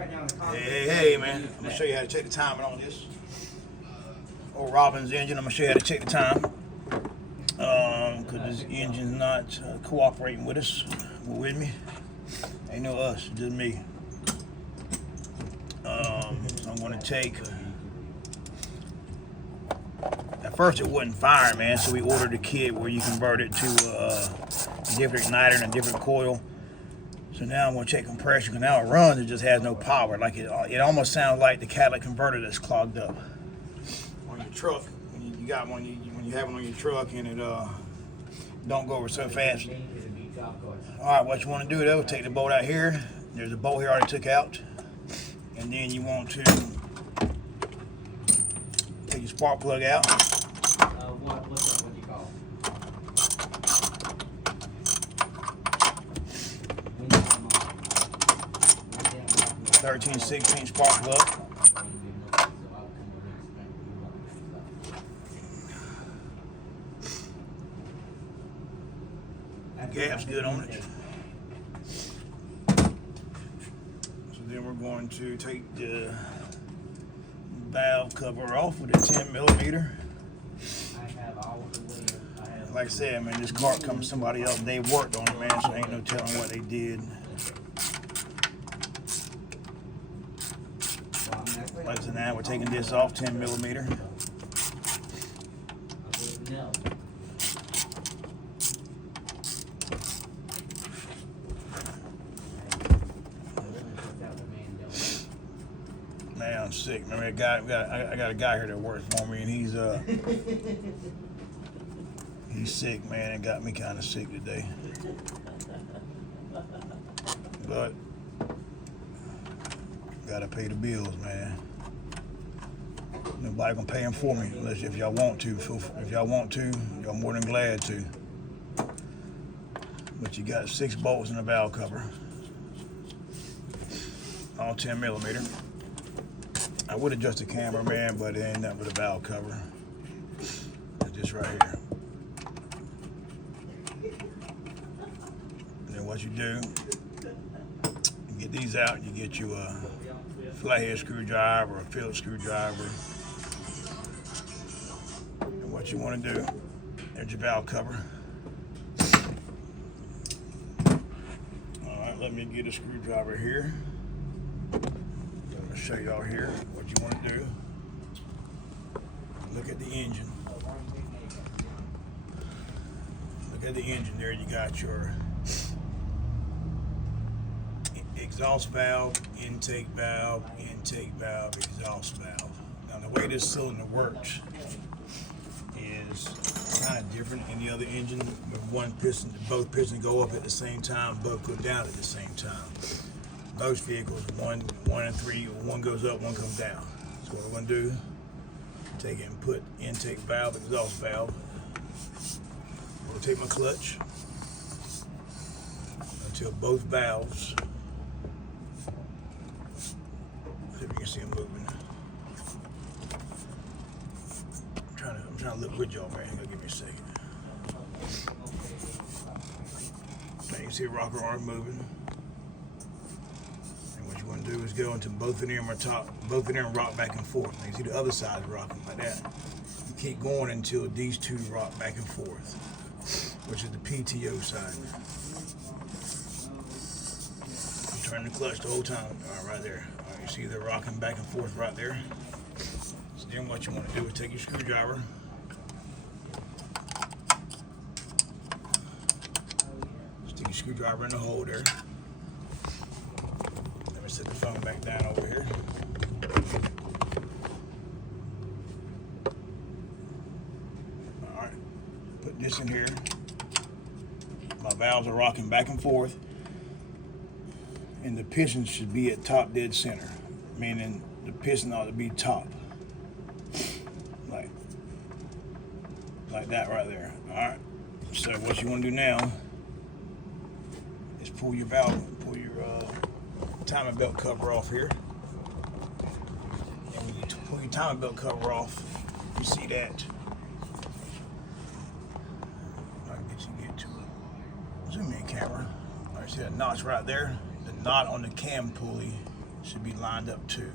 Hey, man. I'm going to show you how to check the timing on this. Old Robin's engine. I'm going to show you how to check the time. Because this engine's not cooperating with us. With me. Ain't no us, just me. So I'm going to take... At first it wasn't firing, man, so we ordered a kit where you convert it to a different igniter and a different coil. So now I'm going to check compression, because now it runs, it just has no power. Like it almost sounds like the catalytic converter that's clogged up. On your truck, when you got one, when you have one on your truck and it don't go over so fast. Alright, what you want to do though, take the bolt out here. There's a bolt here I already took out. And then you want to take your spark plug out. What's up? What do you call? 13/16 spark plug. Gap's good on it. So then we're going to take the valve cover off with a 10mm. Like I said, man, this cart comes from somebody else. They worked on it, man, so ain't no telling what they did. Like I said, now we're taking this off, 10mm. Man, I'm sick. Man, I got a guy here that works for me, and he's sick, man. It got me kind of sick today. But gotta pay the bills, man. Nobody gonna pay them for me, unless if y'all want to. If y'all want to, y'all more than glad to. But you got 6 bolts in the valve cover, all 10mm. I would adjust the camera, man, but it ain't nothing but a valve cover. It's just right here. And then what you do, you get these out, you get you a flathead screwdriver or a Phillips screwdriver. And what you want to do, there's your valve cover. Alright, let me get a screwdriver here. I'm going to show y'all here what you want to do. Look at the engine. Look at the engine there. You got your exhaust valve, exhaust valve. Now the way this cylinder works is kind of different in the other engine. With one piston, both pistons go up at the same time, both go down at the same time. Most vehicles, one and three, one goes up, one comes down. So what we're going to do, take it and put intake valve, exhaust valve. Rotate my clutch until both valves, see if you can see them moving. I'm trying to look with y'all, man. Give me a second. Now you can see the rocker arm moving. What you want to do is go until both of them are both of them rock back and forth. Now you see the other side rocking like that. You keep going until these two rock back and forth, which is the PTO side. You turn the clutch the whole time. All right, right there. All right, you see they're rocking back and forth right there. So then what you want to do is take your screwdriver. Stick your screwdriver in the hole there. Set the phone back down over here. Alright, put this in here. My valves are rocking back and forth, and the piston should be at top dead center, meaning the piston ought to be top, like that right there. Alright, so what you want to do now is pull your timing belt cover off here. And when you pull your timing belt cover off, you see that. I can get to it. Zoom in camera. All right, see that notch right there? The knot on the cam pulley should be lined up too.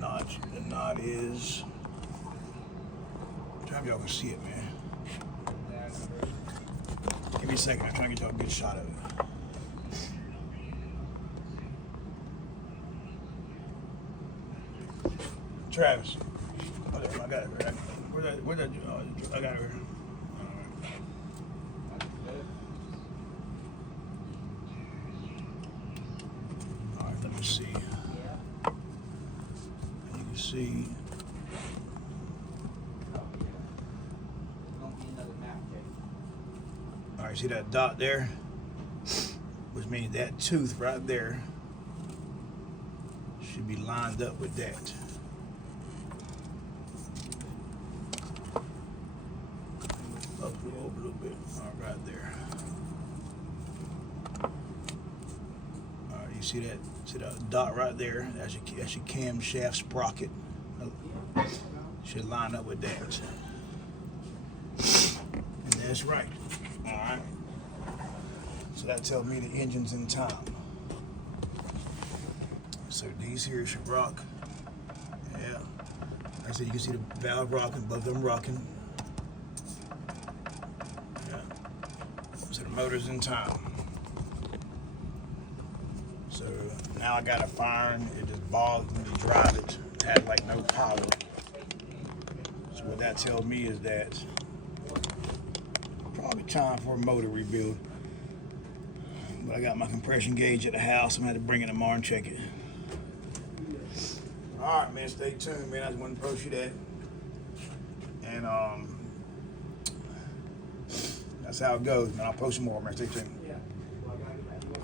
The knot is. Try if y'all can see it, man. Give me a second. I'm trying to get y'all a good shot of it. Travis, I got it. Where's that? I got it here. All right, let me see. You can see. All right, see that dot there? Which means that tooth right there should be lined up with that. Up a little bit. All right, there. All right, you see that? See that dot right there? That's your camshaft sprocket. Should line up with that. And that's right. All right. So that tells me the engine's in time. So these here should rock. Yeah. Like I said, you can see the valve rocking, both of them rocking. Yeah. So the motor's in time. So now I got it firing. It just bothers me to drive it. It has like no power. So what that tells me is that probably time for a motor rebuild. But I got my compression gauge at the house. I'm gonna have to bring it tomorrow and check it. All right, man, stay tuned, man. I just wanted to post you that. And that's how it goes, man. I'll post some more, man. Stay tuned.